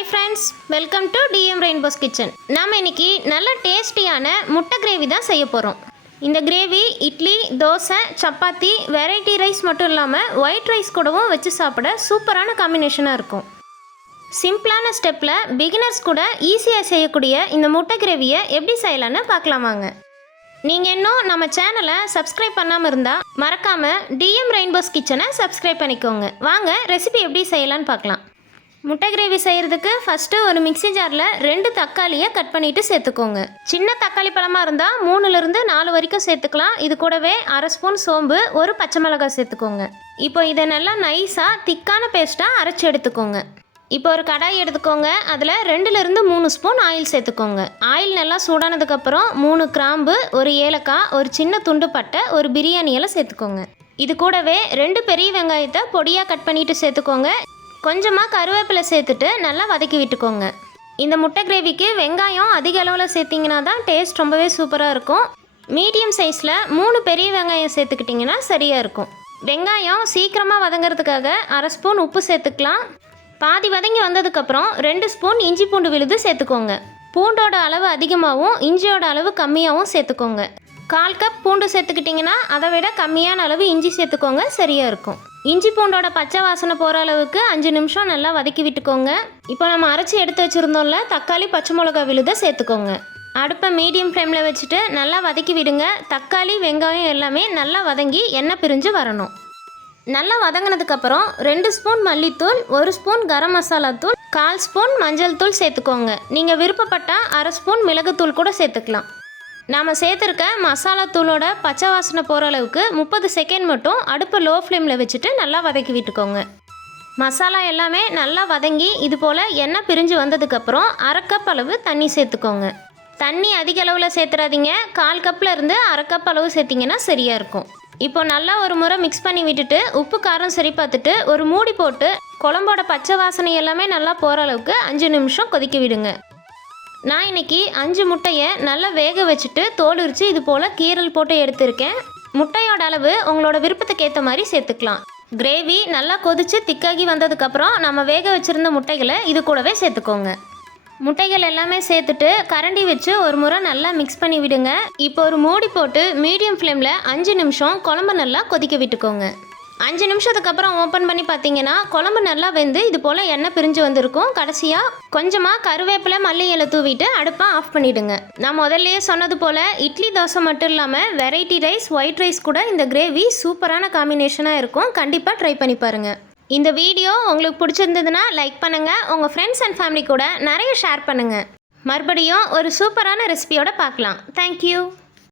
Hi friends welcome to TM rainbows kitchen நாம் இன்றைக்கி நல்ல டேஸ்டியான முட்டை கிரேவி தான் செய்ய போகிறோம் இந்த gravy idli dosa chapati variety rice மட்டும் இல்லாமல் ஒயிட் ரைஸ் கூடவும் வச்சு சாப்பிட சூப்பரான காம்பினேஷனாக இருக்கும். சிம்பிளான ஸ்டெப்பில் பிகினர்ஸ் கூட ஈஸியாக செய்யக்கூடிய இந்த முட்டை கிரேவியை எப்படி செய்யலான்னு பார்க்கலாம் வாங்க. நீங்கள் இன்னும் நம்ம சேனலை சப்ஸ்கிரைப் பண்ணாமல் இருந்தால் மறக்காமல் டிஎம் ரெயின்போஸ் கிச்சனை சப்ஸ்கிரைப் பண்ணிக்கோங்க. வாங்க ரெசிபி எப்படி செய்யலான்னு பார்க்கலாம். முட்டை கிரேவி செய்கிறதுக்கு ஃபஸ்ட்டு ஒரு மிக்ஸி ஜாரில் ரெண்டு தக்காளியை கட் பண்ணிவிட்டு சேர்த்துக்கோங்க. சின்ன தக்காளி பழமாக இருந்தால் மூணுலேருந்து நாலு வரைக்கும் சேர்த்துக்கலாம். இது கூடவே அரை ஸ்பூன் சோம்பு ஒரு பச்சை மிளகாய் சேர்த்துக்கோங்க. இப்போ இதை நல்லா நைஸாக திக்கான பேஸ்ட்டாக அரைச்சி எடுத்துக்கோங்க. இப்போ ஒரு கடாய் எடுத்துக்கோங்க. அதில் ரெண்டுலேருந்து மூணு ஸ்பூன் ஆயில் சேர்த்துக்கோங்க. ஆயில் நல்லா சூடானதுக்கப்புறம் மூணு கிராம்பு ஒரு ஏலக்காய் ஒரு சின்ன துண்டு பட்டை ஒரு பிரியாணி எல்லாம் சேர்த்துக்கோங்க. இது கூடவே ரெண்டு பெரிய வெங்காயத்தை பொடியாக கட் பண்ணிவிட்டு சேர்த்துக்கோங்க. கொஞ்சமாக கருவேப்பிலை சேர்த்துட்டு நல்லா வதக்கி விட்டுக்கோங்க. இந்த முட்டை கிரேவிக்கு வெங்காயம் அதிக அளவில் சேர்த்திங்கன்னா தான் டேஸ்ட் ரொம்பவே சூப்பராக இருக்கும். மீடியம் சைஸில் மூணு பெரிய வெங்காயம் சேர்த்துக்கிட்டிங்கன்னா சரியாக இருக்கும். வெங்காயம் சீக்கிரமாக வதங்கிறதுக்காக அரை ஸ்பூன் உப்பு சேர்த்துக்கலாம். பாதி வதங்கி வந்ததுக்கப்புறம் ரெண்டு ஸ்பூன் இஞ்சி பூண்டு விழுது சேர்த்துக்கோங்க. பூண்டோட அளவு அதிகமாகவும் இஞ்சியோட அளவு கம்மியாகவும் சேர்த்துக்கோங்க. கால் கப் பூண்டு சேர்த்துக்கிட்டிங்கன்னா அதை விட கம்மியான அளவு இஞ்சி சேர்த்துக்கோங்க சரியாக இருக்கும். இஞ்சி பூண்டோட பச்சை வாசனை போகிற அளவுக்கு அஞ்சு நிமிஷம் நல்லா வதக்கி விட்டுக்கோங்க. இப்போ நம்ம அரைச்சி எடுத்து வச்சுருந்தோம்ல தக்காளி பச்சை மிளகா விழுத சேர்த்துக்கோங்க. அடுப்பை மீடியம் ஃப்ளேமில் வச்சுட்டு நல்லா வதக்கி விடுங்க. தக்காளி வெங்காயம் எல்லாமே நல்லா வதங்கி எண்ணெய் பிரிஞ்சு வரணும். நல்லா வதங்கினதுக்கப்புறம் ரெண்டு ஸ்பூன் மல்லித்தூள் ஒரு ஸ்பூன் கரம் மசாலா தூள் கால் ஸ்பூன் மஞ்சள் தூள் சேர்த்துக்கோங்க. நீங்கள் விருப்பப்பட்டால் அரை ஸ்பூன் மிளகுத்தூள் கூட சேர்த்துக்கலாம். நாம் சேர்த்துருக்க மசாலா தூளோட பச்சை வாசனை போகிற அளவுக்கு முப்பது செகண்ட் மட்டும் அடுப்பை லோ ஃப்ளேமில் வச்சுட்டு நல்லா வதக்கி விட்டுக்கோங்க. மசாலா எல்லாமே நல்லா வதங்கி இது போல் எண்ணெய் பிரிஞ்சு வந்ததுக்கப்புறம் அரை கப் அளவு தண்ணி சேர்த்துக்கோங்க. தண்ணி அதிக அளவில் சேர்த்துறாதீங்க. கால் கப்பில் இருந்து அரை கப் அளவு சேர்த்திங்கன்னா சரியாக இருக்கும். இப்போ நல்லா ஒரு முறை மிக்ஸ் பண்ணி விட்டுட்டு உப்பு காரம் சரி பார்த்துட்டு ஒரு மூடி போட்டு குழம்போட பச்சை வாசனை எல்லாமே நல்லா போகிற அளவுக்கு அஞ்சு நிமிஷம் கொதிக்க விடுங்க. நான் இன்னைக்கு அஞ்சு முட்டையை நல்லா வேக வச்சுட்டு தோல் உரித்து இது போல் கீரல் போட்டு எடுத்திருக்கேன். முட்டையோட அளவு உங்களோட விருப்பத்துக்கு ஏற்ற மாதிரி சேர்த்துக்கலாம். கிரேவி நல்லா கொதித்து திக்காகி வந்ததுக்கப்புறம் நம்ம வேக வச்சுருந்த முட்டைகளை இது கூடவே சேர்த்துக்கோங்க. முட்டைகள் எல்லாமே சேர்த்துட்டு கரண்டி வச்சு ஒரு முறை நல்லா மிக்ஸ் பண்ணி விடுங்க. இப்போ ஒரு மூடி போட்டு மீடியம் ஃப்ளேமில் அஞ்சு நிமிஷம் குழம்பு நல்லா கொதிக்க விட்டுக்கோங்க. அஞ்சு நிமிஷத்துக்கு அப்புறம் ஓப்பன் பண்ணி பார்த்தீங்கன்னா குழம்பு நல்லா வெந்து இது போல் எண்ணெய் பிரிஞ்சு வந்திருக்கும். கடைசியாக கொஞ்சமாக கருவேப்பிலை மல்லி இலை தூவிட்டு அடுப்பை ஆஃப் பண்ணிவிடுங்க நான் முதல்லையே சொன்னது போல் இட்லி தோசை மட்டும் இல்லாமல் வெரைட்டி ரைஸ் ஒயிட் ரைஸ் கூட இந்த கிரேவி சூப்பரான காம்பினேஷனாக இருக்கும். கண்டிப்பாக ட்ரை பண்ணி பாருங்கள் இந்த வீடியோ உங்களுக்கு பிடிச்சிருந்ததுன்னா லைக் பண்ணுங்கள் உங்கள் ஃப்ரெண்ட்ஸ் அண்ட் ஃபேமிலி கூட நிறைய ஷேர் பண்ணுங்கள் மறுபடியும் ஒரு சூப்பரான ரெசிபியோட பார்க்கலாம். தேங்க்யூ